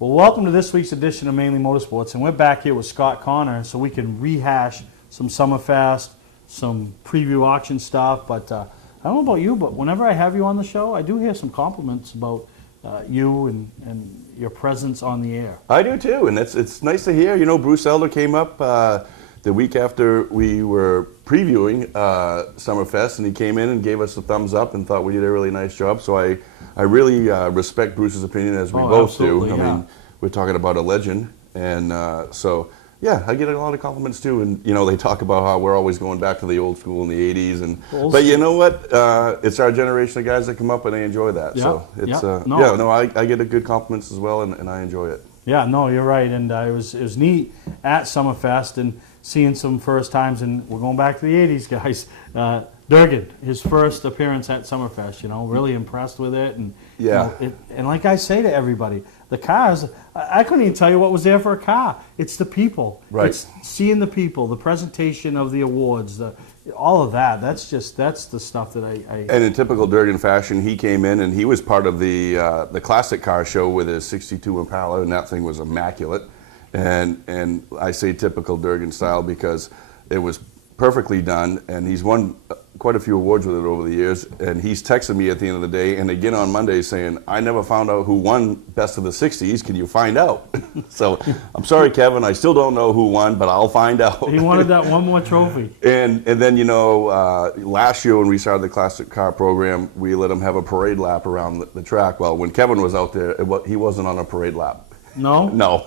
Well, welcome to this week's edition of Mainly Motorsports, and we're back here with Scott Connor so we can rehash some Summerfest, some preview auction stuff. But I don't know about you, but whenever I have you on the show, I do hear some compliments about you and your presence on the air. I do too, and it's nice to hear. You know, Bruce Elder came up the week after we were previewing Summerfest, and he came in and gave us a thumbs up and thought we did a really nice job. So I really respect Bruce's opinion, as we both do. I mean, we're talking about a legend, and so yeah, I get a lot of compliments too. And you know, they talk about how we're always going back to the old school in the '80s, and but you know what? It's our generation of guys that come up and they enjoy that. Yeah. So it's I get a good compliments as well, and I enjoy it. Yeah, no, you're right, and it was neat at Summerfest and seeing some first times, and we're going back to the '80s, guys. Durgan, his first appearance at Summerfest, you know, really impressed with it, and yeah, you know, and like I say to everybody, the cars, I couldn't even tell you what was there for a car. It's the people, right? It's seeing the people, the presentation of the awards, all of that. That's the stuff that I. And in typical Durgan fashion, he came in and he was part of the classic car show with his '62 Impala, and that thing was immaculate. And I say typical Durgan style because it was perfectly done, and he's won quite a few awards with it over the years. And he's texting me at the end of the day and again on Monday saying, I never found out who won Best of the 60s. Can you find out? So I'm sorry, Kevin, I still don't know who won, but I'll find out. He wanted that one more trophy. And then, you know, last year when we started the classic car program, we let him have a parade lap around the track. Well, when Kevin was out there, he wasn't on a parade lap. No? No.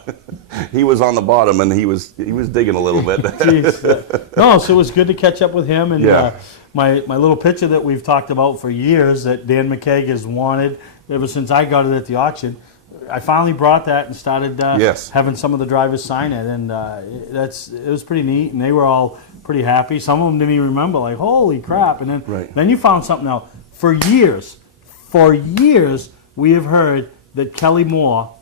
He was on the bottom, and he was digging a little bit. Jeez. No, so it was good to catch up with him. And yeah. My little picture that we've talked about for years that Dan McKeag has wanted ever since I got it at the auction, I finally brought that and started having some of the drivers sign it. And it was pretty neat, and they were all pretty happy. Some of them didn't even remember, like, holy crap. And then you found something out. For years, we have heard that Kelly Moore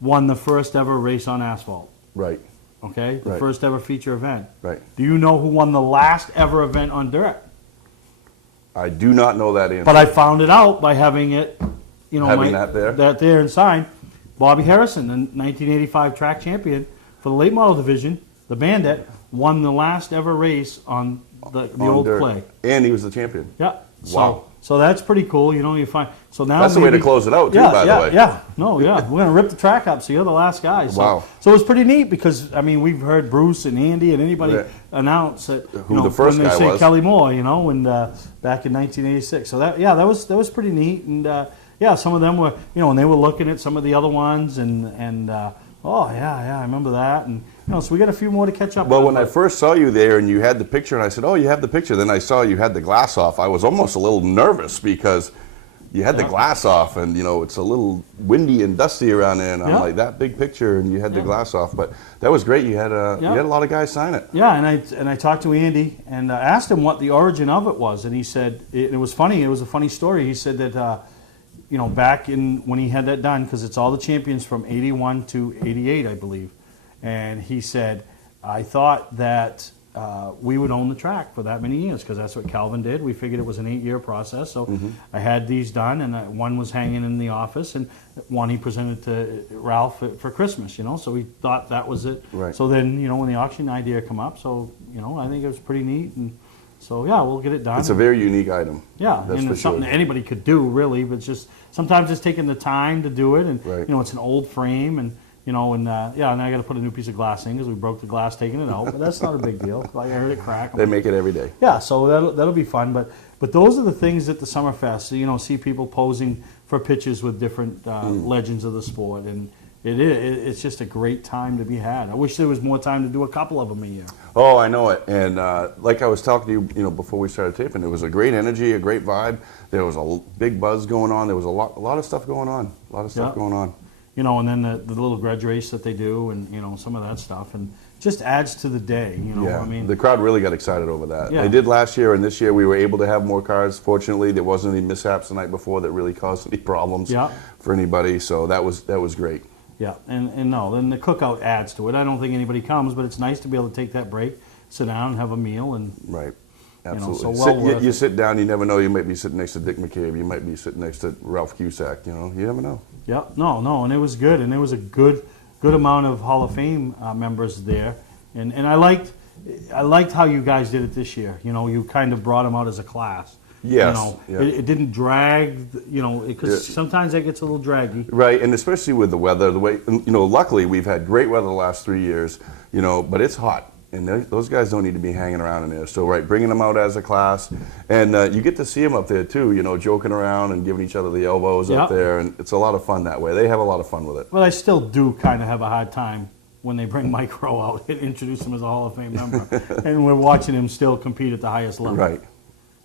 won the first ever race on asphalt. Right. Okay? The first ever feature event. Right. Do you know who won the last ever event on dirt? I do not know that answer. But I found it out by having it, you know, that there and signed. Bobby Harrison, the 1985 track champion for the late model division, the Bandit, won the last ever race on the old dirt. clay. And he was the champion. Yeah. Wow. So that's pretty cool, you know. You find now that's the way to close it out, too. By the way. Yeah, we're gonna rip the track up. So you're the last guy. So, wow. So it was pretty neat because I mean we've heard Bruce and Andy and anybody announce that who the first when they guy say was. Kelly Moore, you know, and back in 1986. So that was pretty neat, and some of them were, you know, and they were looking at some of the other ones and I remember that, and you know, so we got a few more to catch up. Well, when I first saw you there and you had the picture, and I said, "Oh, you have the picture." Then I saw you had the glass off. I was almost a little nervous because you had the glass off, and you know it's a little windy and dusty around there. And I'm like, that big picture, and you had the glass off. But that was great. You had a lot of guys sign it. Yeah, and I talked to Andy and asked him what the origin of it was, and he said it was funny. It was a funny story. He said that. You know, back in when he had that done, because it's all the champions from '81 to '88, I believe. And he said, I thought that we would own the track for that many years, because that's what Calvin did. We figured it was an 8-year process. So I had these done, and one was hanging in the office, and one he presented to Ralph for Christmas, you know. So we thought that was it. Right. So then, you know, when the auction idea came up, so, you know, I think it was pretty neat. And so, yeah, we'll get it done. It's a very unique item. Yeah, that's and it's something that anybody could do, really, but just sometimes it's taking the time to do it, and you know, it's an old frame, and you know, and and I got to put a new piece of glass in because we broke the glass taking it out, but that's not a big deal. Like I heard it crack. They make it every day. Yeah, so that'll be fun, but those are the things at the Summerfest. You know, see people posing for pictures with different legends of the sport, and it's just a great time to be had. I wish there was more time to do a couple of them a year. Oh, I know it. And like I was talking to you, you know, before we started taping, there was a great energy, a great vibe. There was a big buzz going on. There was a lot of stuff going on. A lot of stuff going on. You know, and then the little grudge race that they do, and you know, some of that stuff, and just adds to the day. You know, I mean, the crowd really got excited over that. Yeah. They did last year, and this year we were able to have more cars. Fortunately, there wasn't any mishaps the night before that really caused any problems for anybody. So that was great. Yeah, and no, then the cookout adds to it. I don't think anybody comes, but it's nice to be able to take that break, sit down, and have a meal, and Absolutely. You know, so well worth you it. sit down, you never know. You might be sitting next to Dick McCabe. You might be sitting next to Ralph Cusack. You know, you never know. Yeah, no, and it was good, and there was a good amount of Hall of Fame members there, and I liked how you guys did it this year. You know, you kind of brought them out as a class. Yes. You know, it didn't drag. You know, because sometimes that gets a little draggy. Right, and especially with the weather, the way, you know, luckily we've had great weather the last 3 years. You know, but it's hot. And those guys don't need to be hanging around in there. So, right, bringing them out as a class. And you get to see them up there, too, you know, joking around and giving each other the elbows up there. And it's a lot of fun that way. They have a lot of fun with it. Well, I still do kind of have a hard time when they bring Mike Rowe out and introduce him as a Hall of Fame member. And we're watching him still compete at the highest level. Right.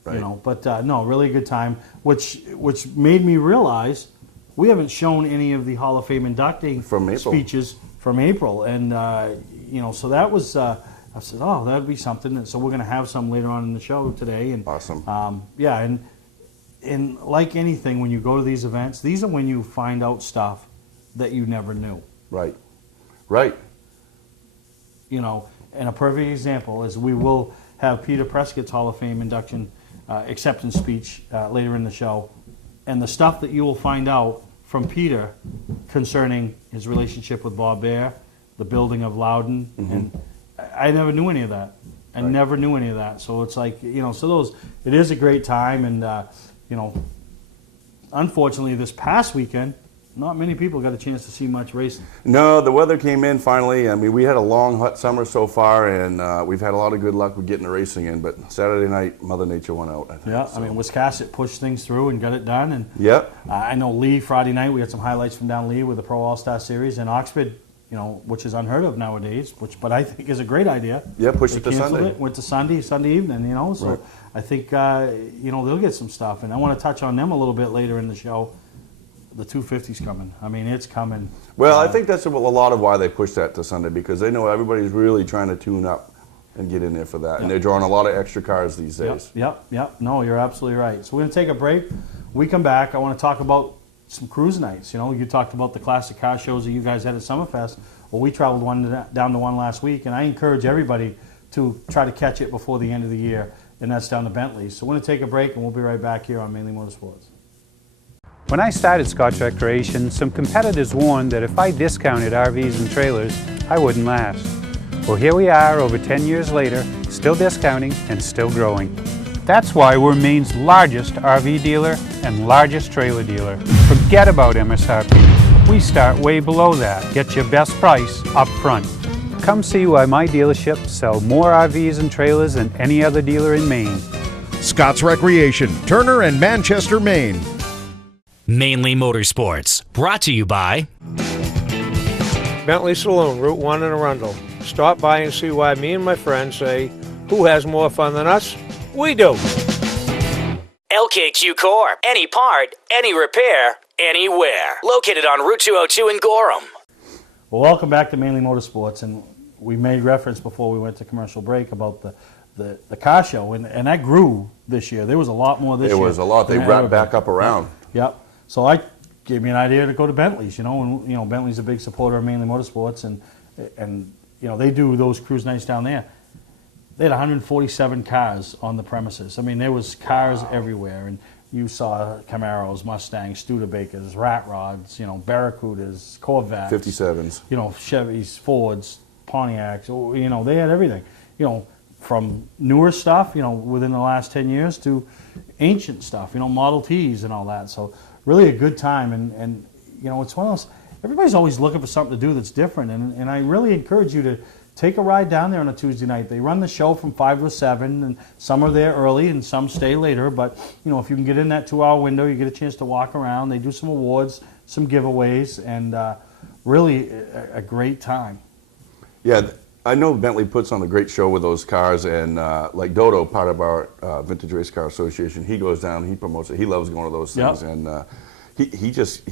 You know, but no, really good time, which made me realize we haven't shown any of the Hall of Fame inducting speeches from April. And, you know, so that was... I said, oh, that would be something. And so we're going to have some later on in the show today. And awesome. Yeah, and like anything, when you go to these events, these are when you find out stuff that you never knew. Right. Right. You know, and a perfect example is we will have Peter Prescott's Hall of Fame induction acceptance speech later in the show. And the stuff that you will find out from Peter concerning his relationship with Bob Baer, the building of Loudon, and I never knew any of that. I never knew any of that. So it's like, you know, it is a great time. And, you know, unfortunately this past weekend, not many people got a chance to see much racing. No, the weather came in finally. I mean, we had a long, hot summer so far, and we've had a lot of good luck with getting the racing in. But Saturday night, Mother Nature won out. I think, yeah, I mean, Wiscasset pushed things through and got it done. And I know Lee, Friday night, we had some highlights from down Lee with the Pro All-Star Series. And Oxford, you know, which is unheard of nowadays, but I think is a great idea. Yeah, pushed it to Sunday. Went to Sunday evening, you know. So I think, you know, they'll get some stuff. And I want to touch on them a little bit later in the show. The 250's coming. I mean, it's coming. Well, I think that's a lot of why they pushed that to Sunday, because they know everybody's really trying to tune up and get in there for that. And they're drawing a lot of extra cars these days. Yep. No, you're absolutely right. So we're going to take a break. When we come back, I want to talk about some cruise nights. You know, you talked about the classic car shows that you guys had at Summerfest. Well, we traveled down to one last week, and I encourage everybody to try to catch it before the end of the year, and that's down to Bentley. So we're going to take a break, and we'll be right back here on Mainly Motorsports. When I started Scotch Recreation, some competitors warned that if I discounted RVs and trailers, I wouldn't last. Well, here we are over 10 years later, still discounting and still growing. That's why we're Maine's largest RV dealer and largest trailer dealer. Forget about MSRP. We start way below that. Get your best price up front. Come see why my dealerships sell more RVs and trailers than any other dealer in Maine. Scott's Recreation, Turner and Manchester, Maine. Mainly Motorsports, brought to you by Bentley Saloon, Route 1 in Arundel. Stop by and see why me and my friends say, who has more fun than us? We do. LKQ Core, any part, any repair, anywhere. Located on Route 202 in Gorham. Well, welcome back to Mainly Motorsports, and we made reference before we went to commercial break about the car show, and that grew this year. There was a lot more this year. There was a lot. They wrapped back up around. Yep. So I gave me an idea to go to Bentley's, you know, and you know Bentley's a big supporter of Mainly Motorsports, and you know they do those cruise nights down there. They had 147 cars on the premises. I mean, there was cars everywhere, and you saw Camaros, Mustangs, Studebakers, Rat Rods, you know, Barracudas, Corvettes, 57s, you know, Chevys, Fords, Pontiacs. You know, they had everything. You know, from newer stuff, you know, within the last 10 years to ancient stuff, you know, Model Ts and all that. So really a good time, and you know, it's one of those, everybody's always looking for something to do that's different, and I really encourage you to take a ride down there on a Tuesday night. They run the show from 5 to 7, and some are there early and some stay later, but you know, if you can get in that 2-hour window, you get a chance to walk around. They do some awards, some giveaways, and really a great time. Yeah, I know Bentley puts on a great show with those cars, and like Dodo, part of our Vintage Race Car Association, he goes down, he promotes it, he loves going to those things, and he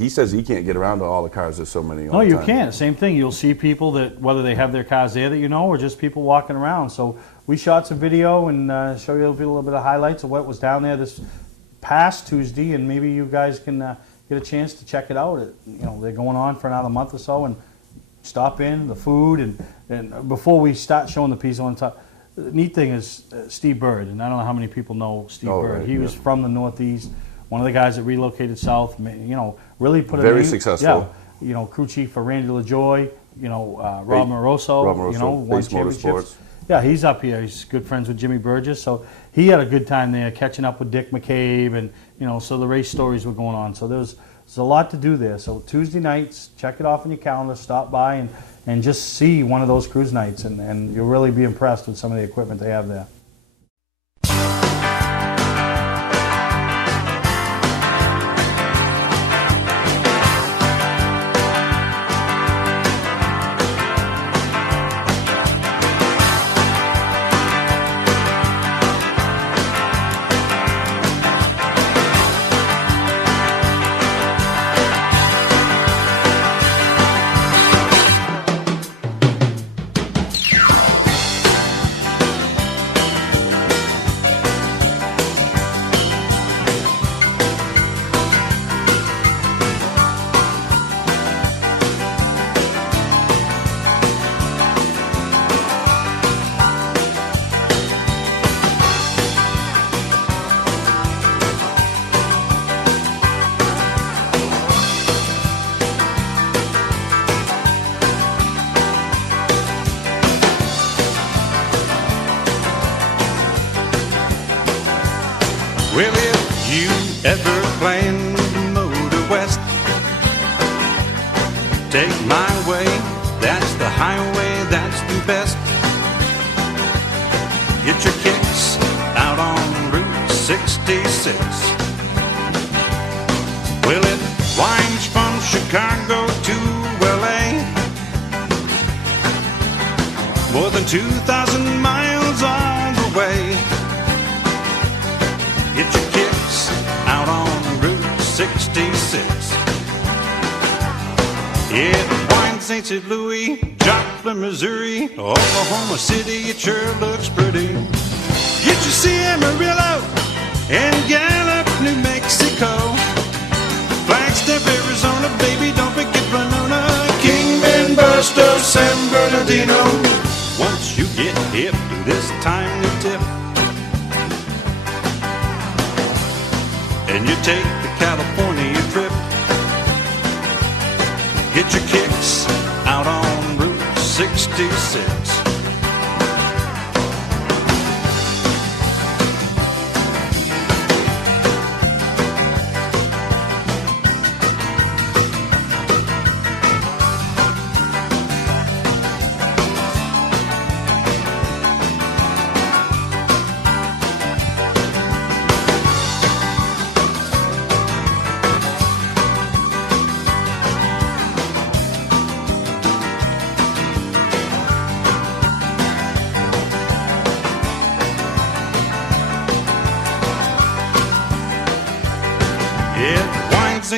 says he can't get around to all the cars. There's so many. No, you can't. Same thing. You'll see people that whether they have their cars there that you know, or just people walking around. So we shot some video and show you a little bit of highlights of what was down there this past Tuesday, and maybe you guys can get a chance to check it out. You know, they're going on for another month or so, and stop in the food and before we start showing the piece, I want to talk. the neat thing is Steve Bird, and I don't know how many people know Steve Bird. Right, he was from the Northeast, one of the guys that relocated south. Really put a Very name, successful. Yeah, crew chief for Randy LaJoy. Rob Moroso. Won Base championships. Motorsports. Yeah, he's up here. He's good friends with Jimmy Burgess, so he had a good time there, catching up with Dick McCabe, and so the race stories were going on. So there's a lot to do there. So Tuesday nights, check it off on your calendar, stop by and just see one of those cruise nights, and you'll really be impressed with some of the equipment they have there. Well, if you ever plan to motor west, take my way, that's the highway, that's the best. Get your kicks out on Route 66. Well, it winds from Chicago to LA, more than 2,000 miles all the way. Get your kicks out on Route 66. It winds St. Louis, Joplin, Missouri, Oklahoma City, it sure looks pretty. Get your Amarillo and Gallup, New Mexico, Flagstaff, Arizona, baby, don't forget Winona, Kingman, Barstow, San Bernardino. Once you get hip to this timely tip, and you take the California trip, get your kicks out on Route 66.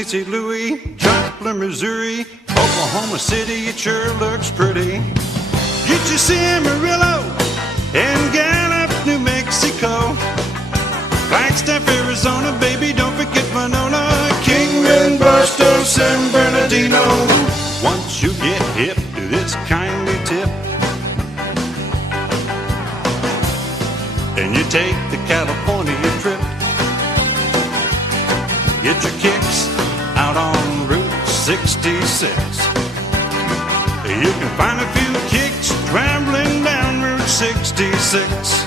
St. Louis, Joplin, Missouri, Oklahoma City, it sure looks pretty. Get your Amarillo and Gallup, New Mexico, Flagstaff, Arizona, baby, don't forget Winona, Kingman, Barstow, San Bernardino. Once you get hip to this kindly tip, and you take the California trip, get your kicks out on Route 66. You can find a few kicks traveling down Route 66.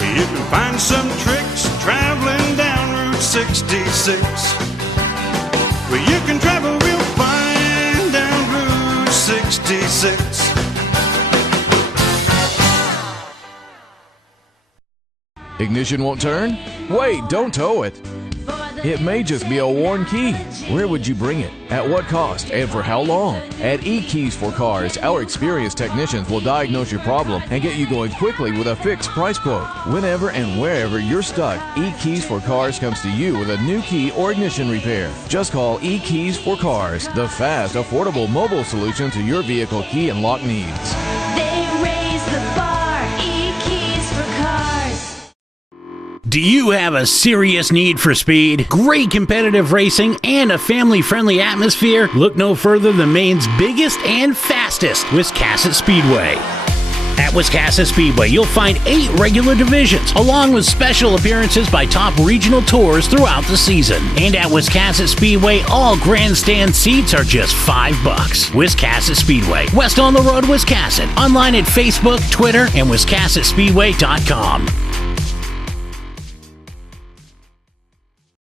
You can find some tricks traveling down Route 66. Well, you can travel real fine down Route 66. Ignition won't turn? Wait, don't tow it. It may just be a worn key. Where would you bring it? At what cost? And for how long? At E-Keys for Cars, our experienced technicians will diagnose your problem and get you going quickly with a fixed price quote. Whenever and wherever you're stuck, E-Keys for Cars comes to you with a new key or ignition repair. Just call E-Keys for Cars, the fast, affordable mobile solution to your vehicle key and lock needs. They raise the bar, E-Keys for Cars. Do you have a serious need for speed, great competitive racing, and a family-friendly atmosphere? Look no further than Maine's biggest and fastest, Wiscasset Speedway. At Wiscasset Speedway, you'll find 8 regular divisions, along with special appearances by top regional tours throughout the season. And at Wiscasset Speedway, all grandstand seats are just $5. Wiscasset Speedway, west on the road, Wiscasset. Online at Facebook, Twitter, and WiscassetSpeedway.com.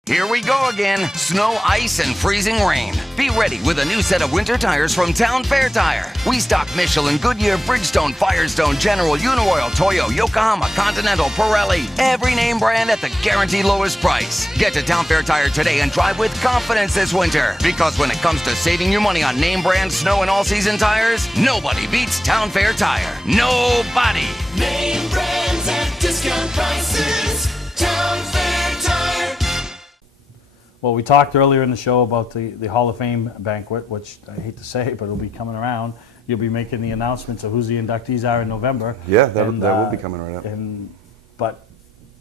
Here we go again. Snow, ice, and freezing rain. Be ready with a new set of winter tires from Town Fair Tire. We stock Michelin, Goodyear, Bridgestone, Firestone, General, Uniroyal, Toyo, Yokohama, Continental, Pirelli. Every name brand at the guaranteed lowest price. Get to Town Fair Tire today and drive with confidence this winter. Because when it comes to saving you money on name brand snow and all-season tires, nobody beats Town Fair Tire. Nobody. Name brands at discount prices. Town Fair Tire. Well, we talked earlier in the show about the Hall of Fame banquet, which I hate to say, but it'll be coming around. You'll be making the announcements of who's the inductees are in November. Yeah, that will be coming right up. But,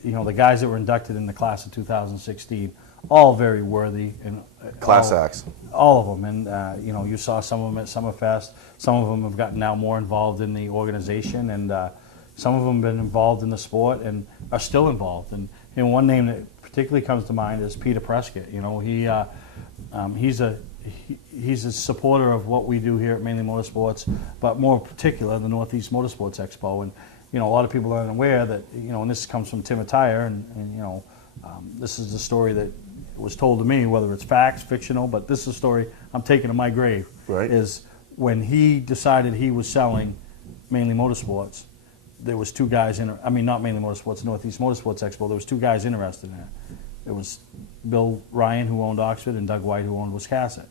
you know, the guys that were inducted in the class of 2016, all very worthy. And class acts. All of them. And, you know, you saw some of them at Summerfest. Some of them have gotten now more involved in the organization. And some of them have been involved in the sport and are still involved. And one name that particularly comes to mind is Peter Prescott. You know, he's a supporter of what we do here at Mainely Motorsports, but more particular the Northeast Motorsports Expo. And you know, a lot of people aren't aware that, you know, and this comes from Tim Attire, and you know, this is the story that was told to me, whether it's facts, fictional, but this is a story I'm taking to my grave. Right. Is when he decided he was selling Mainely Motorsports, there was 2 guys not Mainly Motorsports, Northeast Motorsports Expo. There was 2 guys interested in it. It was Bill Ryan, who owned Oxford, and Doug White, who owned Wiscasset.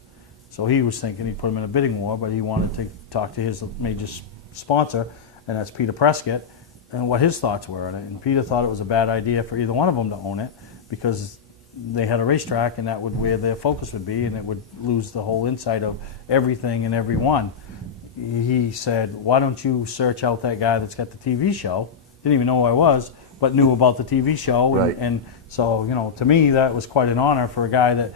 So he was thinking he'd put him in a bidding war, but he wanted to talk to his major sponsor, and that's Peter Prescott, and what his thoughts were on it. And Peter thought it was a bad idea for either one of them to own it because they had a racetrack, and that would where their focus would be, and it would lose the whole insight of everything and everyone. He said, why don't you search out that guy that's got the TV show? Didn't even know who I was, but knew about the TV show. Right. And so, you know, to me, that was quite an honor for a guy that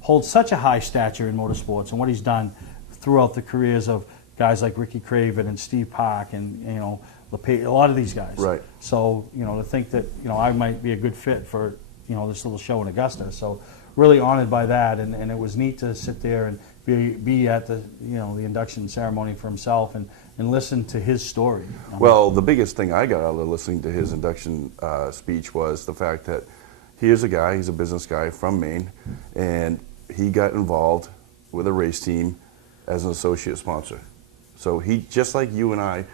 holds such a high stature in motorsports and what he's done throughout the careers of guys like Ricky Craven and Steve Park and, you know, a lot of these guys. Right. So, you know, to think that, you know, I might be a good fit for, you know, this little show in Augusta. So really honored by that, and it was neat to sit there and be at the, you know, the induction ceremony for himself and listen to his story. Well, the biggest thing I got out of listening to his induction speech was the fact that here's a guy, he's a business guy from Maine, and he got involved with a race team as an associate sponsor. So he, just like you and I,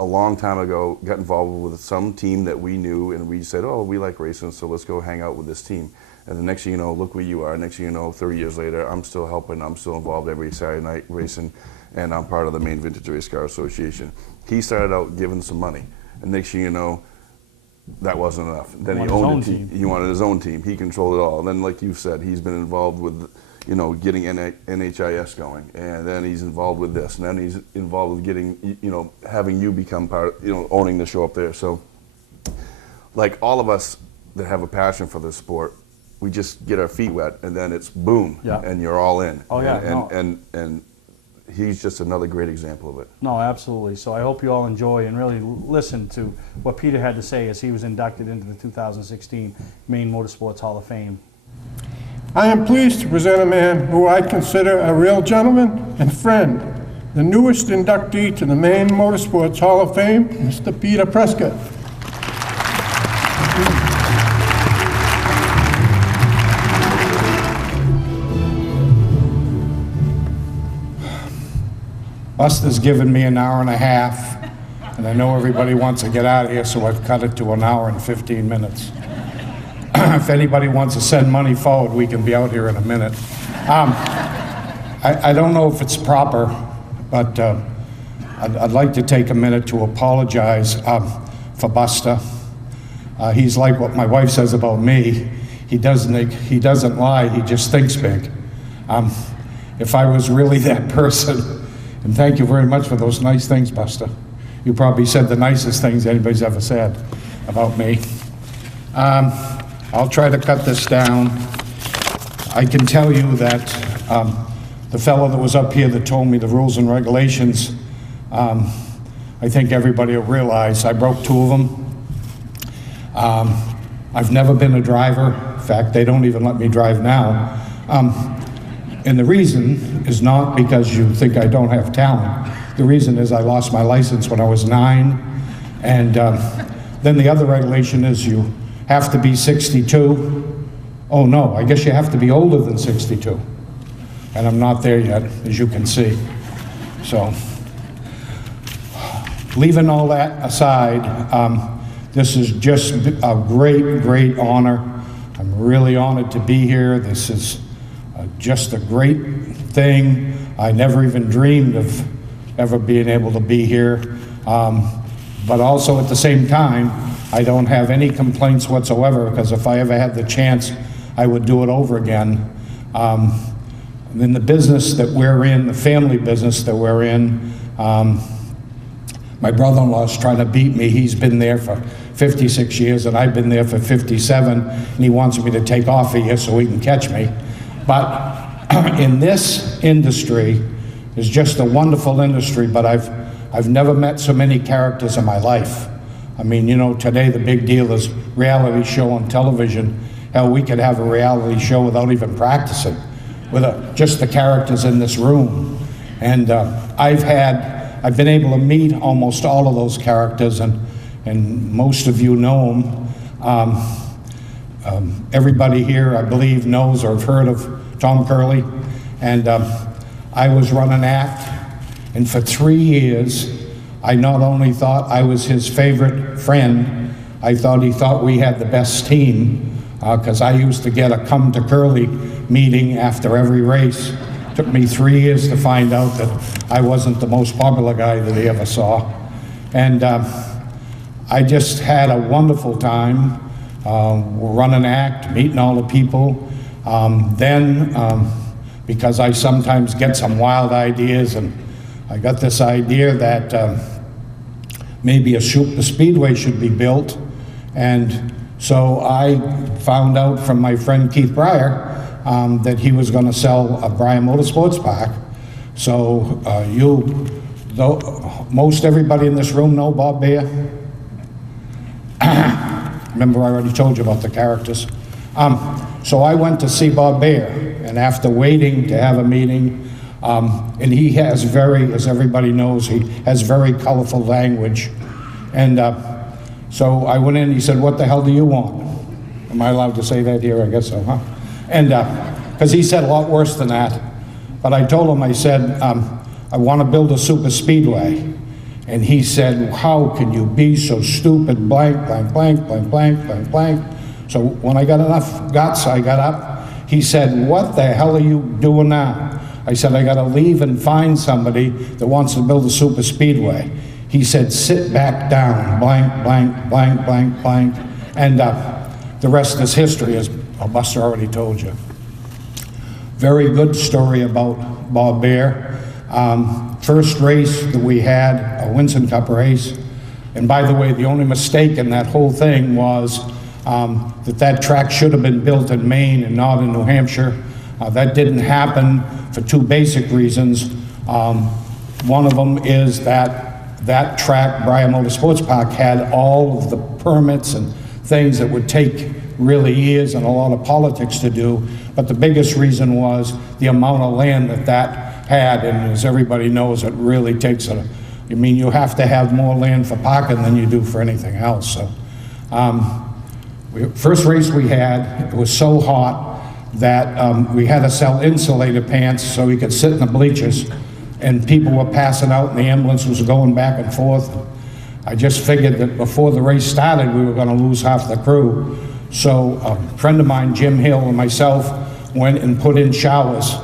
a long time ago, got involved with some team that we knew, and we said, oh, we like racing, so let's go hang out with this team. And the next thing you know, look where you are. Next thing you know, 30 years later, I'm still helping. I'm still involved every Saturday night racing, and I'm part of the Maine Vintage Race Car Association. He started out giving some money, and next thing you know, that wasn't enough. Then he owned a team. He wanted his own team. He controlled it all. And then, like you said, he's been involved with, you know, getting NHIS going, and then he's involved with this, and then he's involved with getting, you know, having you become part, you know, owning the show up there. So, like all of us that have a passion for this sport, we just get our feet wet, and then it's boom, and you're all in. Oh yeah, and he's just another great example of it. No, absolutely. So I hope you all enjoy and really listen to what Peter had to say as he was inducted into the 2016 Maine Motorsports Hall of Fame. I am pleased to present a man who I consider a real gentleman and friend, the newest inductee to the Maine Motorsports Hall of Fame, Mr. Peter Prescott. Buster's given me an hour and a half, and I know everybody wants to get out of here, so I've cut it to an hour and 15 minutes. If anybody wants to send money forward, we can be out here in a minute. I don't know if it's proper, but I'd like to take a minute to apologize for Buster. He's like what my wife says about me. He doesn't lie, he just thinks big. If I was really that person, and thank you very much for those nice things, Buster. You probably said the nicest things anybody's ever said about me. I'll try to cut this down. I can tell you that the fellow that was up here that told me the rules and regulations, I I think everybody will realize I broke 2 of them. I've never been a driver. In fact, they don't even let me drive now. And the reason is not because you think I don't have talent. The reason is I lost my license when I was 9. And then the other regulation is you have to be 62. Oh no, I guess you have to be older than 62. And I'm not there yet, as you can see. So, leaving all that aside, this is just a great, great honor. I'm really honored to be here. This is just a great thing. I never even dreamed of ever being able to be here. But also at the same time, I don't have any complaints whatsoever, because if I ever had the chance, I would do it over again. In the business that we're in, the family business that we're in, my brother-in-law's trying to beat me. He's been there for 56 years, and I've been there for 57, and he wants me to take off a year so he can catch me. But in this industry, it's just a wonderful industry, but I've never met so many characters in my life. I mean, you know, today the big deal is reality show on television. Hell, we could have a reality show without even practicing, with just the characters in this room. And I've been able to meet almost all of those characters, and most of you know them. Everybody here, I believe, knows or have heard of Tom Curley. And I was running ACT, and for 3 years, I not only thought I was his favorite friend, I thought he thought we had the best team, because I used to get a come to Curley meeting after every race. It took me 3 years to find out that I wasn't the most popular guy that he ever saw. And I just had a wonderful time. We're running ACT, meeting all the people. Because I sometimes get some wild ideas, and I got this idea that maybe a super speedway should be built. And so I found out from my friend Keith Breyer that he was going to sell a Breyer Motorsports Park. So most everybody in this room know Bob Bear? Remember, I already told you about the characters. So I went to see Bob Bear, and after waiting to have a meeting, and he has as everybody knows, he has very colorful language. And so I went in, he said, "What the hell do you want?" Am I allowed to say that here? I guess so, huh? And, because he said a lot worse than that. But I told him, I said, "I want to build a super speedway." And he said, "How can you be so stupid, blank, blank, blank, blank, blank, blank, blank." So when I got enough guts, I got up. He said, "What the hell are you doing now?" I said, "I got to leave and find somebody that wants to build a super speedway." He said, "Sit back down, blank, blank, blank, blank, blank." And the rest is history, as Buster already told you. Very good story about Bob Bear. First race that we had, a Winston Cup race. And by the way, the only mistake in that whole thing was that track should have been built in Maine and not in New Hampshire. That didn't happen for 2 basic reasons. One of them is that track, Breyer Motorsports Park, had all of the permits and things that would take really years and a lot of politics to do. But the biggest reason was the amount of land that had, and as everybody knows, it really takes you have to have more land for parking than you do for anything else. So, first race we had, it was so hot that we had to sell insulated pants so we could sit in the bleachers, and people were passing out and the ambulance was going back and forth. I just figured that before the race started, we were going to lose half the crew. So a friend of mine, Jim Hill, and myself went and put in showers,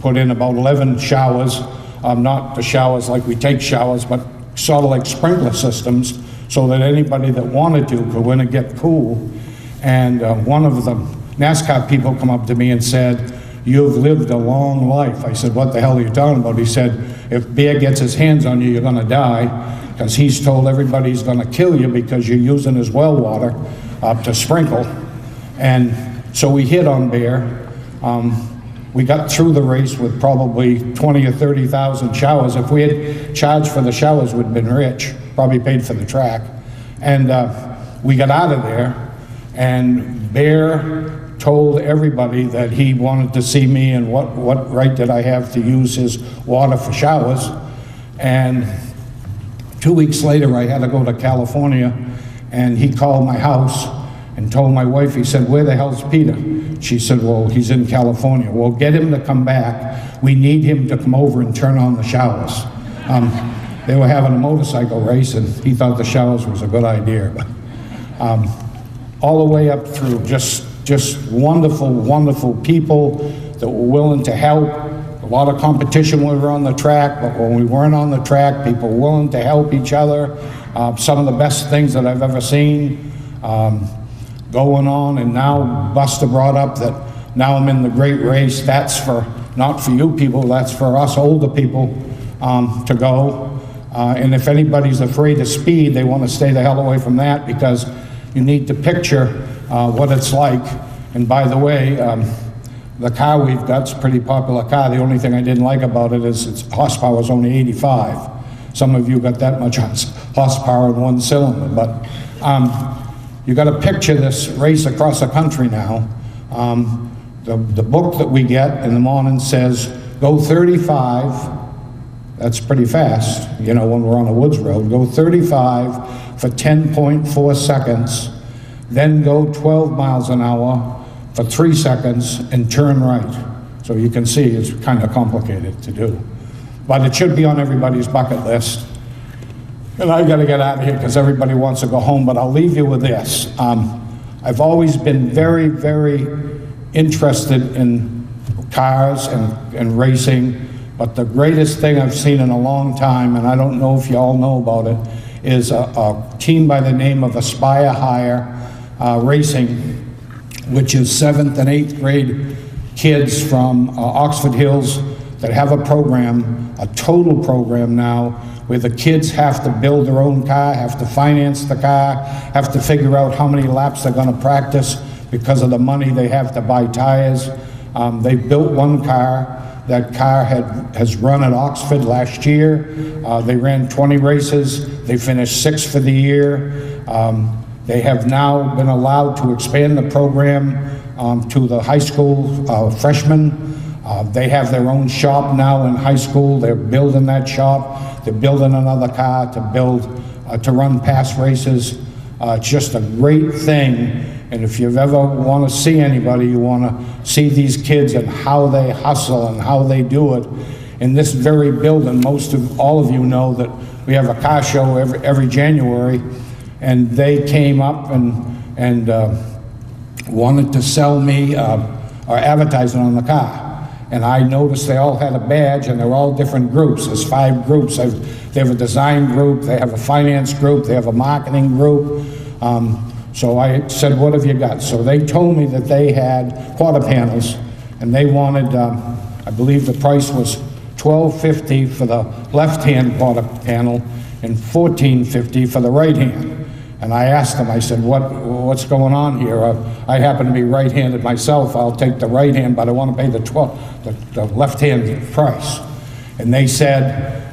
put in about 11 showers, not the showers like we take showers, but sort of like sprinkler systems, so that anybody that wanted to could go in and get cool. And one of the NASCAR people come up to me and said, "You've lived a long life." I said, "What the hell are you talking about?" He said, "If Bear gets his hands on you, you're going to die, because he's told everybody he's going to kill you because you're using his well water to sprinkle." And so we hit on Bear. we got through the race with probably 20 or 30,000 showers. If we had charged for the showers, we'd been rich, probably paid for the track. And we got out of there, and Bear told everybody that he wanted to see me and what right did I have to use his water for showers. And 2 weeks later, I had to go to California, and he called my house and told my wife, he said, "Where the hell's Peter?" She said, "Well, he's in California." "Well, get him to come back. We need him to come over and turn on the showers." They were having a motorcycle race, and he thought the showers was a good idea. But all the way up through, just wonderful, wonderful people that were willing to help. A lot of competition when we were on the track, but when we weren't on the track, people were willing to help each other. Some of the best things that I've ever seen going on. And now Buster brought up that now I'm in the great race. That's for, not for you people, that's for us older people to go. And if anybody's afraid of speed, they want to stay the hell away from that, because you need to picture what it's like. And by the way, the car we've got's a pretty popular car. The only thing I didn't like about it is its horsepower is only 85. Some of you got that much horsepower in one cylinder. But you got to picture this race across the country now. The book that we get in the morning says, go 35. That's pretty fast, you know, when we're on a woods road. Go 35 for 10.4 seconds, then go 12 miles an hour for 3 seconds and turn right. So you can see it's kind of complicated to do. But it should be on everybody's bucket list. And I've got to get out of here because everybody wants to go home, but I'll leave you with this. I've always been very, very interested in cars and racing, but the greatest thing I've seen in a long time, and I don't know if you all know about it, is a team by the name of Aspire Higher Racing, which is 7th and 8th grade kids from Oxford Hills that have a program, a total program now, where the kids have to build their own car, have to finance the car, have to figure out how many laps they're going to practice because of the money they have to buy tires. They built one car. That car has run at Oxford last year. They ran 20 races. They finished 6th for the year. They have now been allowed to expand the program to the high school freshmen. They have their own shop now in high school. They're building that shop. They're building another car to run past races. It's just a great thing. And if you've ever want to see anybody, you want to see these kids and how they hustle and how they do it. In this very building, all of you know that we have a car show every January, and they came up and wanted to sell me or advertising on the car. And I noticed they all had a badge, and they're all different groups. There's 5 groups. They have a design group, they have a finance group, they have a marketing group. So I said, what have you got? So they told me that they had quarter panels, and they wanted, I believe the price was $12.50 for the left-hand quarter panel and $14.50 for the right hand. And I asked them, I said, what's going on here? I happen to be right-handed myself. I'll take the right hand, but I want to pay the left-hand price. And they said,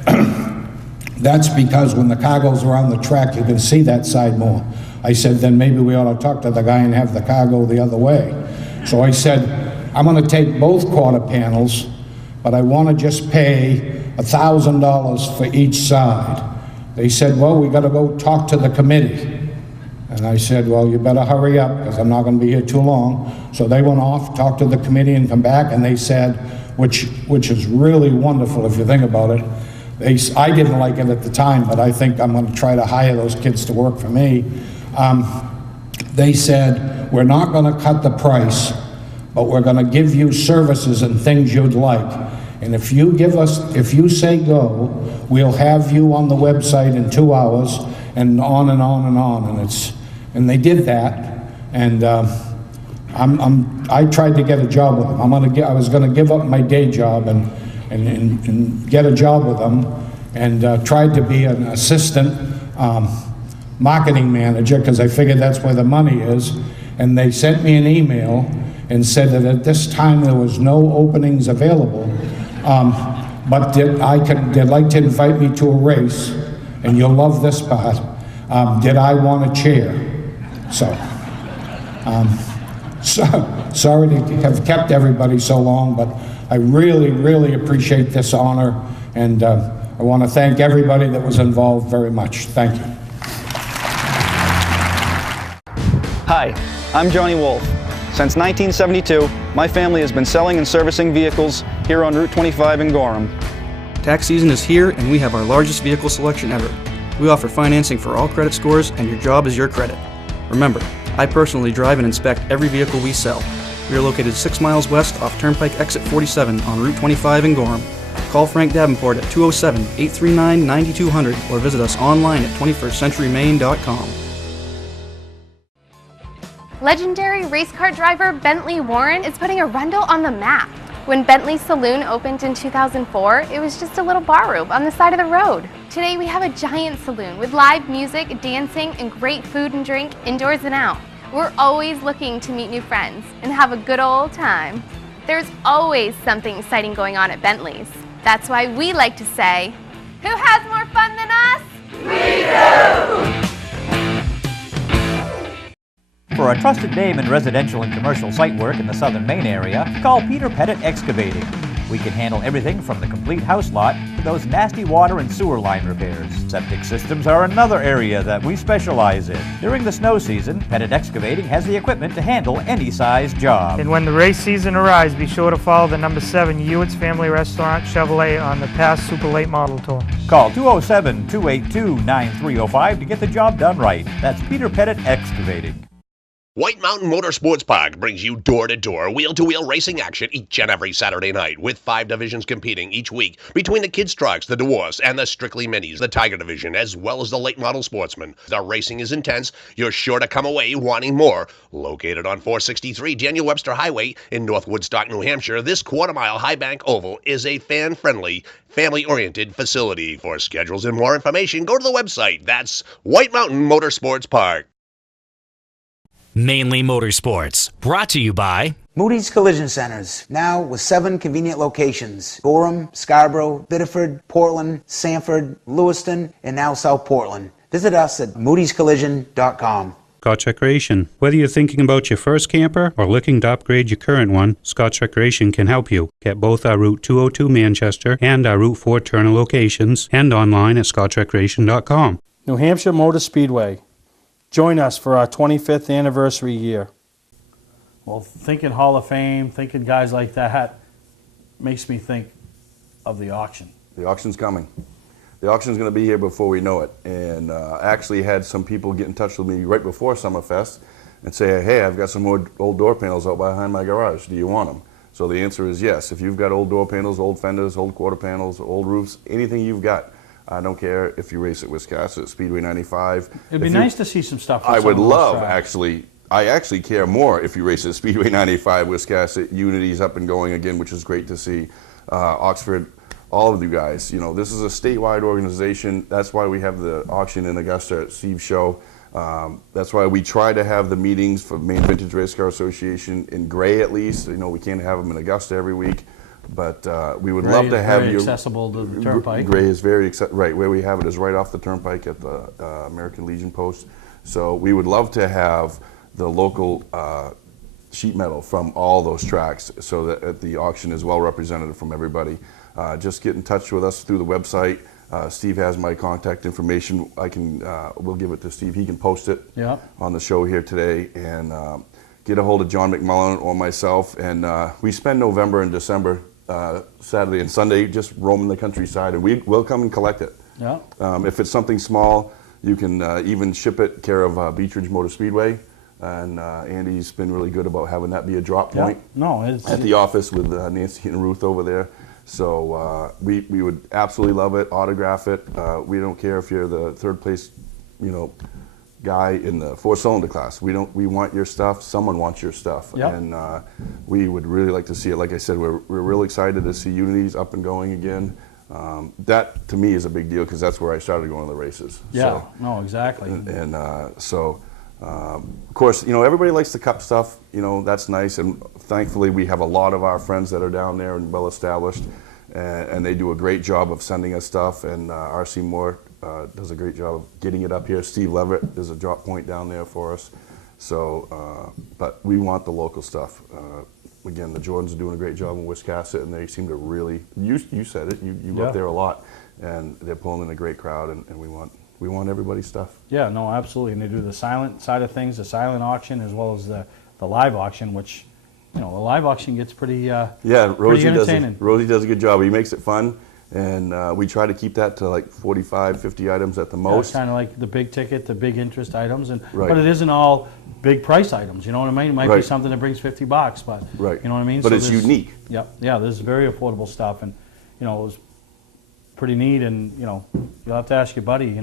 that's because when the car goes around the track, you can see that side more. I said, then maybe we ought to talk to the guy and have the car go the other way. So I said, I'm going to take both quarter panels, but I want to just pay $1,000 for each side. They said, well, we got to go talk to the committee. And I said, well, you better hurry up because I'm not going to be here too long. So they went off, talked to the committee, and come back, and they said, which is really wonderful if you think about it. I didn't like it at the time, but I think I'm going to try to hire those kids to work for me. They said, we're not going to cut the price, but we're going to give you services and things you'd like. And if you say go, we'll have you on the website in 2 hours, and on and on and on. And they did that. And I tried to get a job with them. I was going to give up my day job and get a job with them, and tried to be an assistant marketing manager because I figured that's where the money is. And they sent me an email, and said that at this time there was no openings available, but they'd like to invite me to a race, and you'll love this part, did I want a chair? So, sorry to have kept everybody so long, but I really, really appreciate this honor, and I want to thank everybody that was involved very much. Thank you. Hi, I'm Johnny Wolf. Since 1972, my family has been selling and servicing vehicles here on Route 25 in Gorham. Tax season is here and we have our largest vehicle selection ever. We offer financing for all credit scores and your job is your credit. Remember, I personally drive and inspect every vehicle we sell. We are located 6 miles west off Turnpike Exit 47 on Route 25 in Gorham. Call Frank Davenport at 207-839-9200 or visit us online at 21stcenturymaine.com. Legendary race car driver Bentley Warren is putting Arundel on the map. When Bentley Saloon opened in 2004, it was just a little bar room on the side of the road. Today we have a giant saloon with live music, dancing, and great food and drink indoors and out. We're always looking to meet new friends and have a good old time. There's always something exciting going on at Bentley's. That's why we like to say, who has more fun than us? We do! For a trusted name in residential and commercial site work in the southern Maine area, call Peter Pettit Excavating. We can handle everything from the complete house lot to those nasty water and sewer line repairs. Septic systems are another area that we specialize in. During the snow season, Pettit Excavating has the equipment to handle any size job. And when the race season arrives, be sure to follow the number 7 Hewitt's Family Restaurant Chevrolet on the past Super Late Model Tour. Call 207-282-9305 to get the job done right. That's Peter Pettit Excavating. White Mountain Motorsports Park brings you door-to-door, wheel-to-wheel racing action each and every Saturday night, with 5 divisions competing each week between the kids' trucks, the Dwarfs, and the Strictly Minis, the Tiger division, as well as the late model sportsmen. The racing is intense. You're sure to come away wanting more. Located on 463 Daniel Webster Highway in North Woodstock, New Hampshire, this quarter-mile High Bank Oval is a fan-friendly, family-oriented facility. For schedules and more information, go to the website. That's White Mountain Motorsports Park. Mainly Motorsports, brought to you by Moody's Collision Centers, now with 7 convenient locations: Gorham, Scarborough, Biddeford, Portland, Sanford, Lewiston, and now South Portland. Visit us at moodyscollision.com. Scotch Recreation. Whether you're thinking about your first camper or looking to upgrade your current one, Scotch Recreation can help you. Get both our Route 202 Manchester and our Route 4 Turner locations and online at scotchrecreation.com. New Hampshire Motor Speedway. Join us for our 25th anniversary year. Well, thinking Hall of Fame, thinking guys like that, makes me think of the auction. The auction's coming. The auction's going to be here before we know it. And I actually had some people get in touch with me right before Summerfest and say, hey, I've got some more old door panels out behind my garage. Do you want them? So the answer is yes. If you've got old door panels, old fenders, old quarter panels, old roofs, anything you've got, I don't care if you race at Wisconsin, Speedway 95. It'd be nice to see some stuff. I would love, actually. I actually care more if you race at Speedway 95, Wisconsin. Unity's up and going again, which is great to see. Oxford, all of you guys. You know, this is a statewide organization. That's why we have the auction in Augusta at Steve's show. That's why we try to have the meetings for Maine Vintage Race Car Association in Gray at least. You know, we can't have them in Augusta every week. But we would love to have you. Accessible to the Turnpike. Gray is very right where we have it is right off the Turnpike at the American Legion post. So we would love to have the local sheet metal from all those tracks, so that at the auction is well represented from everybody. Just get in touch with us through the website. Steve has my contact information. We'll give it to Steve. He can post it on the show here today, and get a hold of John McMullen or myself. And we spend November and December, Saturday and Sunday, just roaming the countryside, and we'll come and collect it. Yeah. If it's something small, you can even ship it care of Beechridge Motor Speedway, and Andy's been really good about having that be a drop point. At the office with Nancy and Ruth over there. So we would absolutely love it. Autograph it. We don't care if you're the third place, guy in the 4-cylinder class. We want your stuff. Someone wants your stuff, and we would really like to see it. Like I said, we're real excited to see Unity's up and going again. That to me is a big deal because that's where I started going to the races. Yeah, so, no, exactly. So Of course, everybody likes the Cup stuff. That's nice, and thankfully we have a lot of our friends that are down there and well established, and they do a great job of sending us stuff. And R.C. Moore does a great job of getting it up here. Steve Leverett is a drop point down there for us. So, but we want the local stuff. Again, the Jordans are doing a great job in Wiscasset, and they seem to really. You said it. You up there a lot, and they're pulling in a great crowd, and we want everybody's stuff. Yeah, no, absolutely. And they do the silent side of things, the silent auction, as well as the live auction, which, the live auction gets pretty Rosie entertaining. Rosie does a good job. He makes it fun, and we try to keep that to like 45, 50 items at the most. Kind of like the big ticket, the big interest items, Right. but it isn't all big price items. You know what I mean? It might be Right. something that brings $50, but Right. you know what I mean. But So it's there's- unique. Yep. Yeah. There's very affordable stuff, and it was pretty neat. And you'll have to ask your buddy.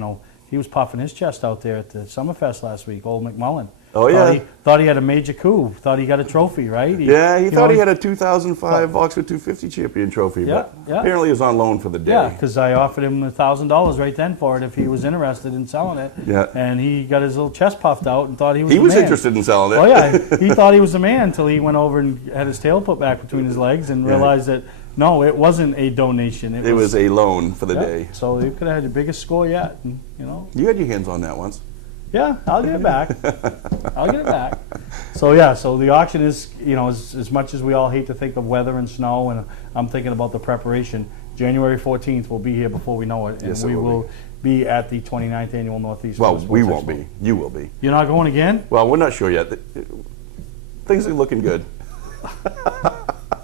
He was puffing his chest out there at the Summerfest last week, old McMullen. Oh, yeah. Thought he had a major coup. Thought he got a trophy, right? He thought he had a 2005 Oxford 250 champion trophy, but apparently it was on loan for the day. Yeah, because I offered him $1,000 right then for it if he was interested in selling it. Yeah. And he got his little chest puffed out and thought he was He the was man. interested in selling it. Oh, yeah. He thought he was the man until he went over and had his tail put back between his legs and realized that, no, it wasn't a donation. It was a loan for the day. So he could have had the biggest score yet. And, You had your hands on that once. Yeah, I'll get it back. I'll get it back. So yeah, so the auction is, as much as we all hate to think of weather and snow, and I'm thinking about the preparation, January 14th will be here before we know it, and Yes, it we will will be at the 29th Annual Northeast Well, Motorsports we won't Expo. be. You will be. You're not going again? Well, we're not sure yet. Things are looking good.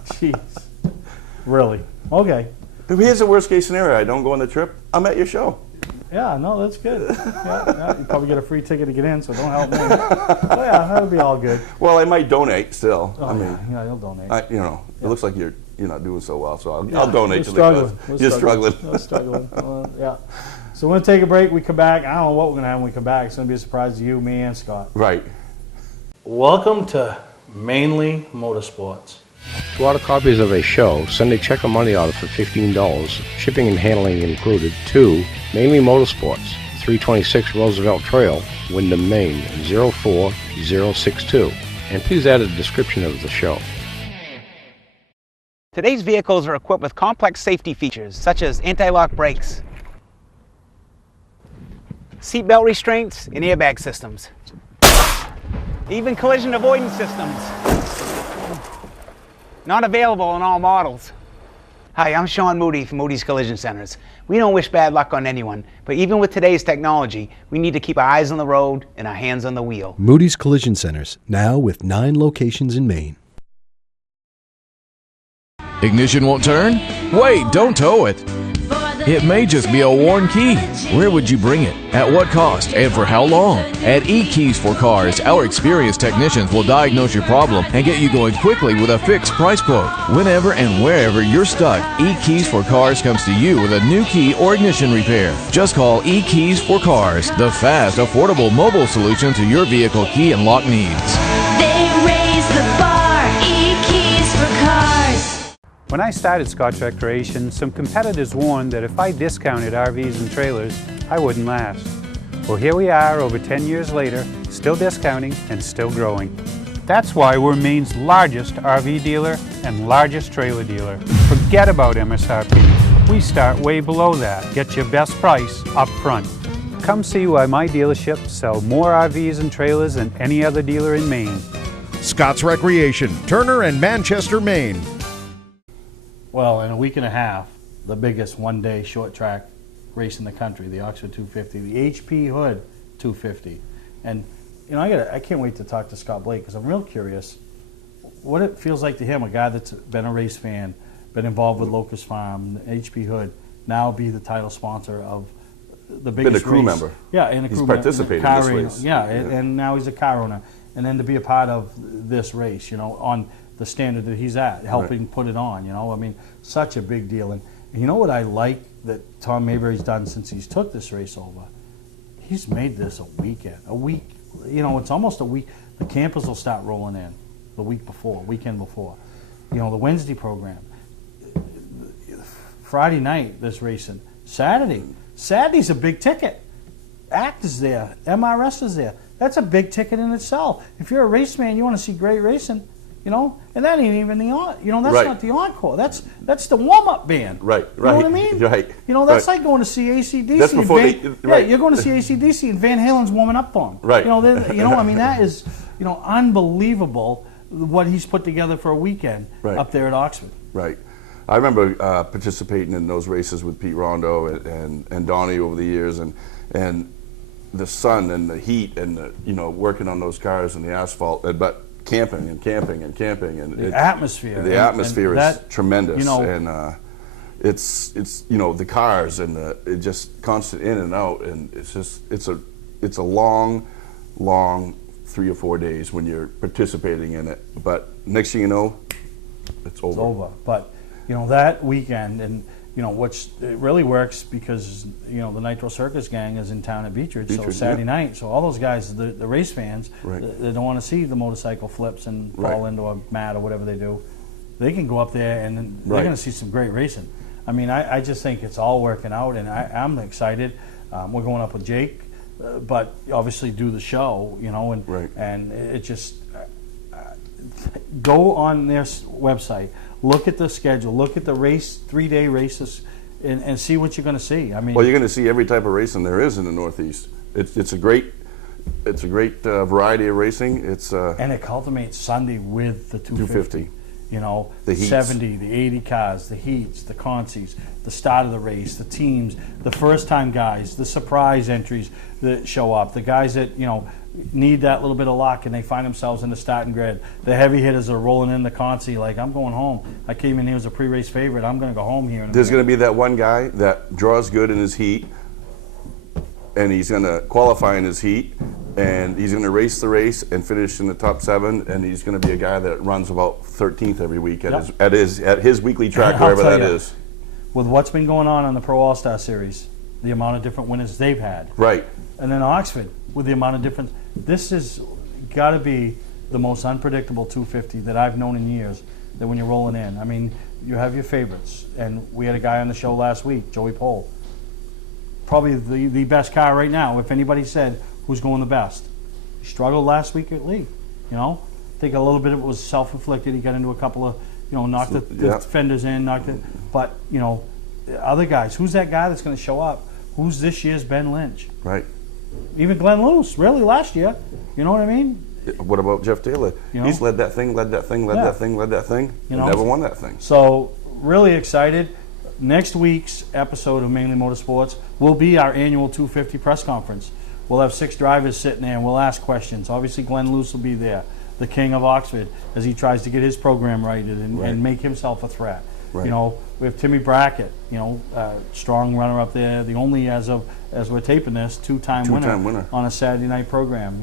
Jeez. Really? Okay. But here's the worst case scenario. I don't go on the trip. I'm at your show. Yeah, no, that's good. Yeah, you probably get a free ticket to get in, so don't help me. But yeah, that'll be all good. Well, I might donate still. Oh, I mean, yeah, you'll donate. It looks like you're not doing so well, so I'll Yeah, donate we're to struggling. the cause. We're You're struggling. We're struggling. Yeah. So we're going to take a break. We come back. I don't know what we're going to have when we come back. It's going to be a surprise to you, me, and Scott. Right. Welcome to Mainely Motorsports. To order copies of a show, send a check or money order for $15, shipping and handling included, to Mainly Motorsports, 326 Roosevelt Trail, Windham, Maine, 04062. And please add a description of the show. Today's vehicles are equipped with complex safety features such as anti-lock brakes, seatbelt restraints, and airbag systems, even collision avoidance systems. Not available in all models. Hi, I'm Sean Moody from Moody's Collision Centers. We don't wish bad luck on anyone, but even with today's technology, we need to keep our eyes on the road and our hands on the wheel. Moody's Collision Centers, now with 9 locations in Maine. Ignition won't turn? Wait, don't tow it. It may just be a worn key. Where would you bring it? At what cost? And for how long? At E-Keys for Cars, our experienced technicians will diagnose your problem and get you going quickly with a fixed price quote. Whenever and wherever you're stuck, E-Keys for Cars comes to you with a new key or ignition repair. Just call E-Keys for Cars, the fast, affordable mobile solution to your vehicle key and lock needs. They raise the bar. E-Keys for Cars. When I started Scotch Recreation, some competitors warned that if I discounted RVs and trailers, I wouldn't last. Well, here we are over 10 years later, still discounting and still growing. That's why we're Maine's largest RV dealer and largest trailer dealer. Forget about MSRP. We start way below that. Get your best price up front. Come see why my dealerships sell more RVs and trailers than any other dealer in Maine. Scott's Recreation, Turner and Manchester, Maine. Well, in a week and a half, the biggest one-day short track race in the country, the Oxford 250, the HP Hood 250. And, I can't wait to talk to Scott Blake because I'm real curious what it feels like to him, a guy that's been a race fan, been involved with Locust Farm, HP Hood, now be the title sponsor of the biggest Been a crew race. member. Yeah, and a He's crew participated car in this race. Yeah, and now he's a car owner. And then to be a part of this race, on the standard that he's at, helping put it on, such a big deal. And you know what I like that Tom Mayberry's done since he's took this race over? He's made this a week. It's almost a week. The campers will start rolling in the weekend before. The Wednesday program. Friday night, this racing. Saturday's a big ticket. ACT is there. MRS is there. That's a big ticket in itself. If you're a race man, you want to see great racing, you know, and that ain't even the that's Right. not the encore. That's the warm-up band. Right, You know what I mean? Right. You know, that's right. like going to see AC/DC. That's before and right. you're going to see AC/DC and Van Halen's warming up for him. Right. You know, I mean, that is, unbelievable what he's put together for a weekend Right. up there at Oxford. Right. I remember participating in those races with Pete Rondo and Donnie over the years, and the sun and the heat and working on those cars and the asphalt, but camping and The atmosphere. The atmosphere is that, tremendous, and it's the cars and it just constant in and out, and it's a long 3 or 4 days when you're participating in it. But next thing you know, it's over. It's over. But that weekend, and which it really works because the Nitro Circus gang is in town at Beechridge, so Saturday night. So all those guys, the race fans, they don't want to see the motorcycle flips and fall into a mat or whatever they do. They can go up there and they're going to see some great racing. I mean, I just think it's all working out, and I'm excited. We're going up with Jake, but obviously do the show, and it just go on their website. Look at the schedule. Look at the 3-day races, and see what you're going to see. I mean, well, you're going to see every type of racing there is in the Northeast. It's a great variety of racing. And it culminates Sunday with the 250. The heats. 70, the 80 cars, the heats, the consies, the start of the race, the teams, the first-time guys, the surprise entries that show up, the guys that need that little bit of luck and they find themselves in the starting grid. The heavy hitters are rolling in the consi like, I'm going home. I came in here as a pre-race favorite. I'm going to go home here. There's going to be that one guy that draws good in his heat, and he's going to qualify in his heat, and he's going to race the race and finish in the top 7, and he's going to be a guy that runs about 13th every week at his weekly track, wherever that is. With what's been going on the Pro All-Star Series, the amount of different winners they've had. Right. And then Oxford, with the amount of difference. This has got to be the most unpredictable 250 that I've known in years, that when you're rolling in. I mean, you have your favorites. And we had a guy on the show last week, Joey Pohl. Probably the best car right now, if anybody said who's going the best. He struggled last week at Lee, I think a little bit of it was self-inflicted. He got into a couple of, knocked the fenders in, but, the other guys, who's that guy that's going to show up? Who's this year's Ben Lynch? Right. Even Glenn Lewis, really, last year. You know what I mean? What about Jeff Taylor? He's led that thing, and never won that thing. So, really excited. Next week's episode of Mainly Motorsports will be our annual 250 press conference. We'll have 6 drivers sitting there, and we'll ask questions. Obviously, Glenn Lewis will be there, the king of Oxford, as he tries to get his program righted and make himself a threat. Right. We have Timmy Brackett, strong runner up there, the only, as we're taping this, two-time winner on a Saturday night program.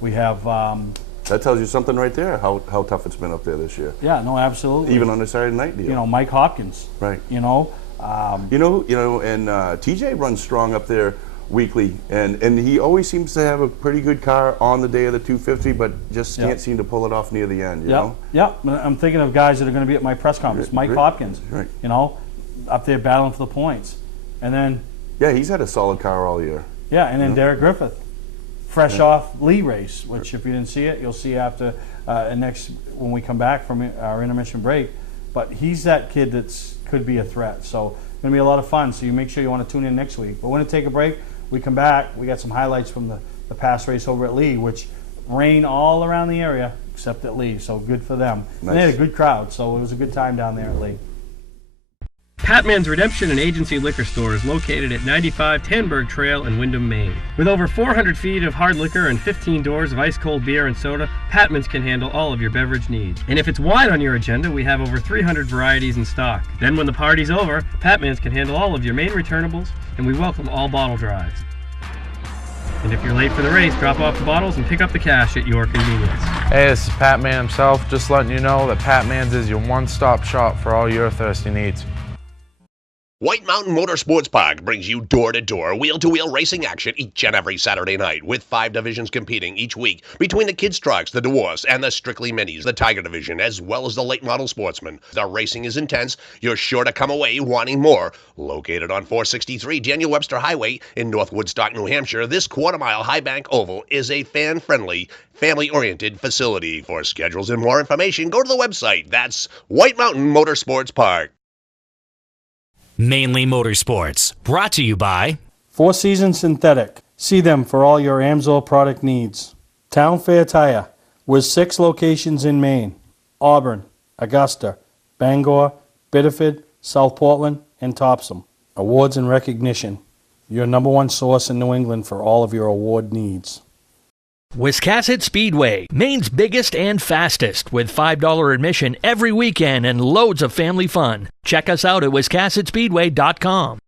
We have... that tells you something right there, how tough it's been up there this year. Yeah, no, absolutely. Even on the Saturday night deal. Mike Hopkins. Right. And TJ runs strong up there weekly, and he always seems to have a pretty good car on the day of the 250, but just can't seem to pull it off near the end, you know? Yep. I'm thinking of guys that are going to be at my press conference. Mike Hopkins, up there battling for the points. And then... Yeah, he's had a solid car all year. Yeah, and then Derek Griffith, fresh off Lee race, which if you didn't see it, you'll see after when we come back from our intermission break. But he's that kid that could be a threat. So it's going to be a lot of fun. So you make sure you want to tune in next week. But we're going to take a break. We come back. We got some highlights from the past race over at Lee, which rain all around the area except at Lee. So good for them. Nice. And they had a good crowd, so it was a good time down there at Lee. Patman's Redemption and Agency Liquor Store is located at 95 Tanberg Trail in Windham, Maine. With over 400 feet of hard liquor and 15 doors of ice-cold beer and soda, Patman's can handle all of your beverage needs. And if it's wine on your agenda, we have over 300 varieties in stock. Then when the party's over, Patman's can handle all of your Maine returnables, and we welcome all bottle drives. And if you're late for the race, drop off the bottles and pick up the cash at your convenience. Hey, this is Pat Man himself, just letting you know that Pat Man's is your one-stop shop for all your thirsty needs. White Mountain Motorsports Park brings you door-to-door, wheel-to-wheel racing action each and every Saturday night, with 5 divisions competing each week between the kids' trucks, the dwarfs, and the strictly minis, the Tiger division, as well as the late model sportsmen. The racing is intense. You're sure to come away wanting more. Located on 463 Daniel Webster Highway in North Woodstock, New Hampshire, this quarter-mile High Bank Oval is a fan-friendly, family-oriented facility. For schedules and more information, go to the website. That's White Mountain Motorsports Park. Mainly Motorsports, brought to you by Four Seasons Synthetic. See them for all your Amsoil product needs. Town Fair Tire, with 6 locations in Maine: Auburn, Augusta, Bangor, Biddeford, South Portland, and Topsom. Awards and recognition. Your #1 source in New England for all of your award needs. Wiscasset Speedway, Maine's biggest and fastest, with $5 admission every weekend and loads of family fun. Check us out at wiscassetspeedway.com.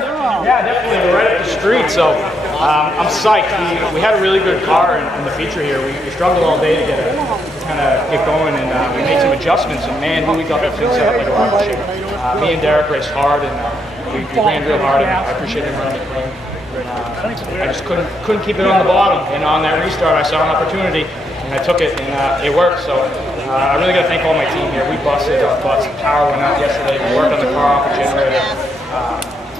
Yeah, definitely. We're right up the street, so I'm psyched. We had a really good car in the feature here. We struggled all day to kind of get going, and we made some adjustments. And man, we got that thing set up like a rocket ship. Me and Derek raced hard, and we ran real hard. And I appreciate him running the clean. I just couldn't keep it on the bottom, and on that restart, I saw an opportunity, and I took it, and it worked. So I really got to thank all my team here. We busted our butts. Power went out yesterday. We worked on the car off the generator.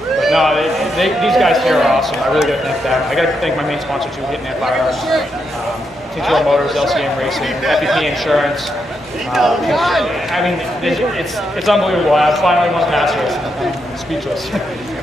But no, these guys here are awesome. I really got to thank them. I got to thank my main sponsor too, Hitting That Firearms, T2R Motors, LCM Racing, FEP Insurance. I mean, it's unbelievable. I finally won past race. I'm speechless.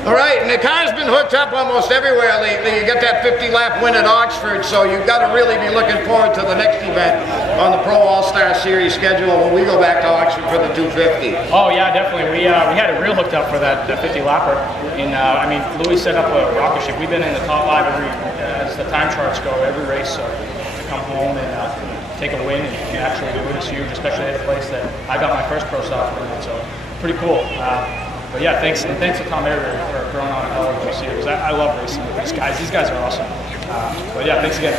All right, and the car's been hooked up almost everywhere lately. You got that 50-lap win at Oxford, so you've got to really be looking forward to the next event on the Pro All-Star Series schedule when we go back to Oxford for the 250. Oh yeah, definitely. We had it real hooked up for that 50-lapper. And I mean, Louis set up a rocket ship. We've been in the top 5 as the time charts go, every race. So to come home and take a win and actually win is huge, especially at a place that I got my first pro stop from. So pretty cool. But yeah, thanks to Tom Avery for throwing on a hell of a series. I love racing with these guys. These guys are awesome. But yeah, thanks again.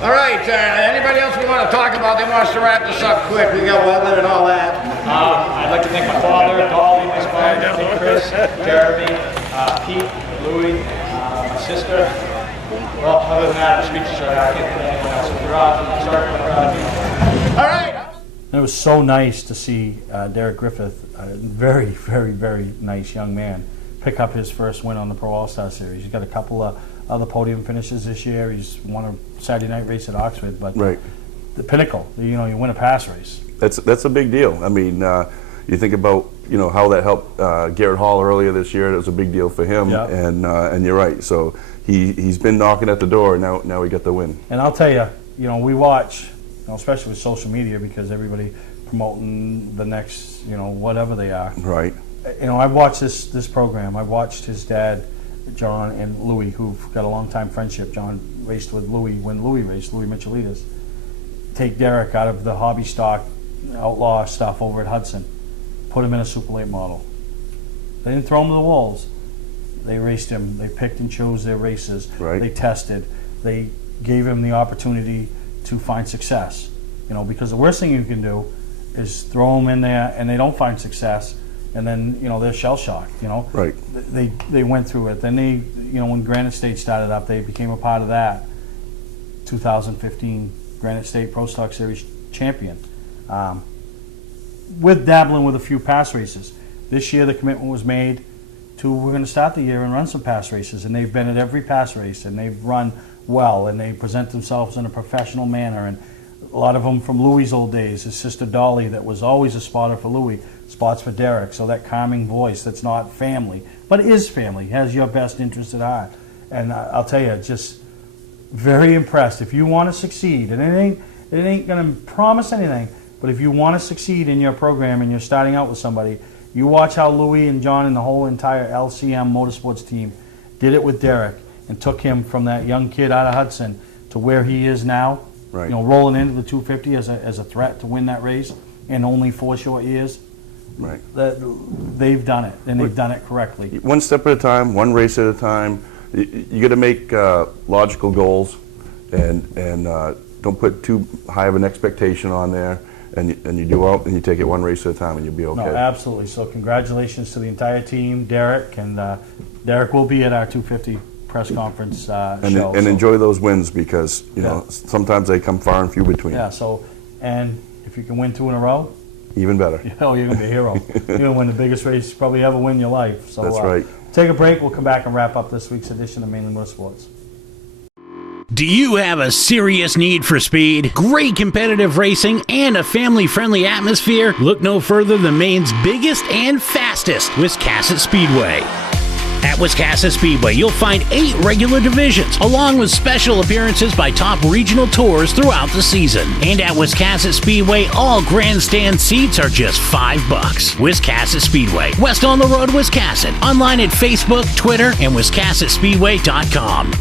All right, anybody else we want to talk about? They want us to wrap this up quick. We got weather and all that. I'd like to thank my father, Dolly, my father, Chris, Jeremy, Pete, Louie, my sister. Well, other than that, the speeches are I can't put anyone else in the garage. Sorry for the garage. All right. It was so nice to see Derek Griffith, a very, very, very nice young man, pick up his first win on the Pro All-Star Series. He's got a couple of other podium finishes this year. He's won a Saturday night race at Oxford, but right. The pinnacle, you win a pass race. That's a big deal. I mean, you think about how that helped Garrett Hall earlier this year. It was a big deal for him, Yeah. And you're right. So he's been knocking at the door. Now he got the win. And I'll tell you, we watch, especially with social media, because everybody promoting the next, whatever they are. Right. I've watched this program. I've watched his dad, John, and Louie, who've got a long time friendship. John raced with Louie when Louie raced, Louie Michelitas. Take Derek out of the hobby stock, outlaw stuff over at Hudson. Put him in a Super Late model. They didn't throw him to the wolves. They raced him. They picked and chose their races. Right. They tested. They gave him the opportunity to find success. Because the worst thing you can do is throw them in there and they don't find success, and then they're shell shocked. Right. They went through it. Then they, when Granite State started up, they became a part of that. 2015 Granite State Pro Stock Series champion. With dabbling with a few pass races. This year the commitment was made to we're going to start the year and run some pass races, and they've been at every pass race and they've run well and they present themselves in a professional manner, and a lot of them from Louie's old days. His sister Dolly, that was always a spotter for Louie, spots for Derek. So that calming voice that's not family, but is family, has your best interest at heart. And I'll tell you, just very impressed. If you want to succeed, and it ain't going to promise anything, but if you want to succeed in your program and you're starting out with somebody, you watch how Louie and John and the whole entire LCM Motorsports team did it with Derek and took him from that young kid out of Hudson to where he is now. Right. Rolling into the 250 as a threat to win that race in only 4 short years. Right. They've done it, and they've done it correctly. One step at a time, one race at a time. You got to make logical goals, and don't put too high of an expectation on there. And you go out and you take it one race at a time, and you'll be okay. No, absolutely. So congratulations to the entire team, Derek, and Derek will be at our 250 press conference show. And enjoy those wins, because sometimes they come far and few between. Yeah. So, and if you can win 2 in a row, even better. You're gonna be a hero. You're gonna win the biggest race you probably ever win in your life. So that's right. Take a break. We'll come back and wrap up this week's edition of Mainly Motorsports. Do you have a serious need for speed, great competitive racing, and a family-friendly atmosphere? Look no further than Maine's biggest and fastest, Wiscasset Speedway. At Wiscasset Speedway, you'll find 8 regular divisions, along with special appearances by top regional tours throughout the season. And at Wiscasset Speedway, all grandstand seats are just $5. Wiscasset Speedway, west on the road, Wiscasset. Online at Facebook, Twitter, and WiscassetSpeedway.com.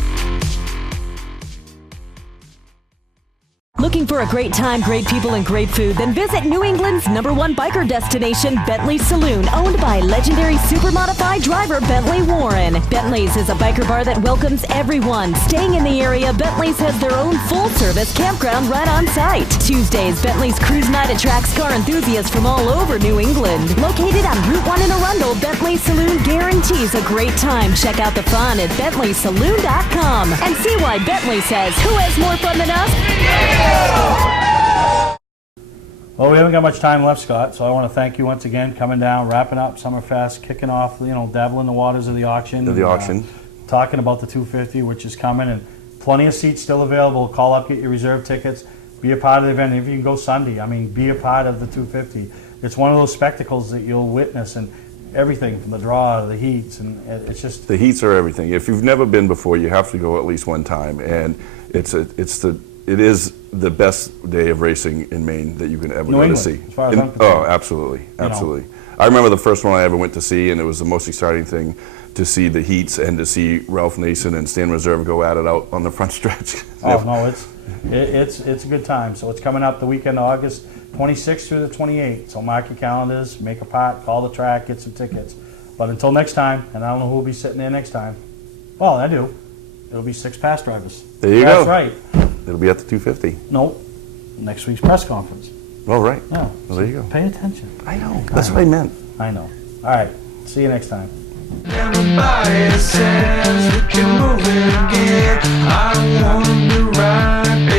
Looking for a great time, great people, and great food? Then visit New England's #1 biker destination, Bentley Saloon, owned by legendary super-modified driver Bentley Warren. Bentley's is a biker bar that welcomes everyone. Staying in the area, Bentley's has their own full-service campground right on site. Tuesdays, Bentley's Cruise Night attracts car enthusiasts from all over New England. Located on Route 1 in Arundel, Bentley Saloon guarantees a great time. Check out the fun at BentleySaloon.com and see why Bentley says, who has more fun than us? Well, we haven't got much time left, Scott, so I want to thank you once again, coming down, wrapping up Summerfest, kicking off, dabbling the waters of the auction. Talking about the 250, which is coming, and plenty of seats still available. Call up, get your reserve tickets, be a part of the event. If you can go Sunday, be a part of the 250. It's one of those spectacles that you'll witness, and everything from the draw to the heats, and it's just... The heats are everything. If you've never been before, you have to go at least one time, and it is the best day of racing in Maine that you can ever go to see. As far as I'm concerned. Oh, absolutely, absolutely. I remember the first one I ever went to see, and it was the most exciting thing to see the heats and to see Ralph Nason and Stan Reserve go at it out on the front stretch. Oh no, it's a good time. So it's coming up the weekend of August 26th through the 28th. So mark your calendars, make a pot, call the track, get some tickets. But until next time, and I don't know who will be sitting there next time. Well, I do. It'll be 6 past drivers. There you go. That's right. It'll be at the 250. Nope. Next week's press conference. Oh, right. No. Well, there you go. Pay attention. I know. That's what I meant. I know. All right. See you next time. Everybody says we can move it again. I don't want to ride.